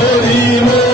Hori Hori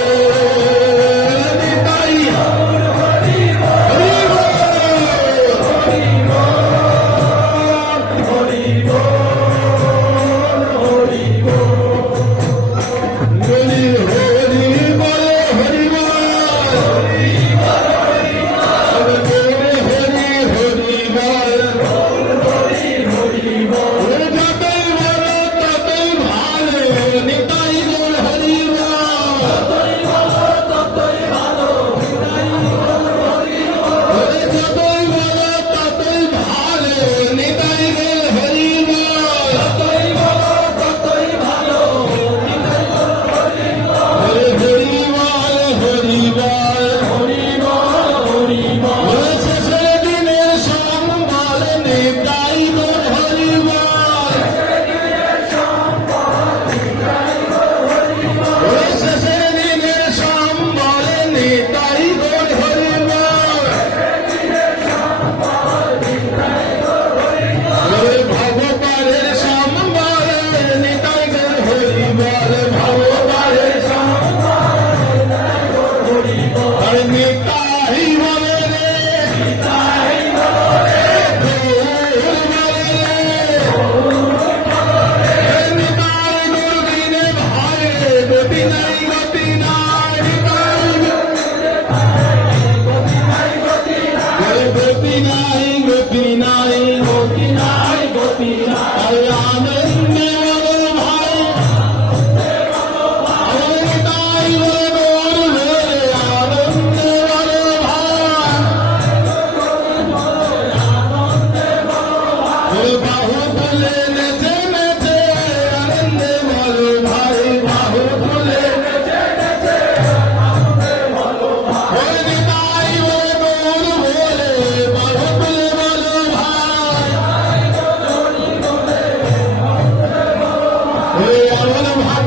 I'm Thank you.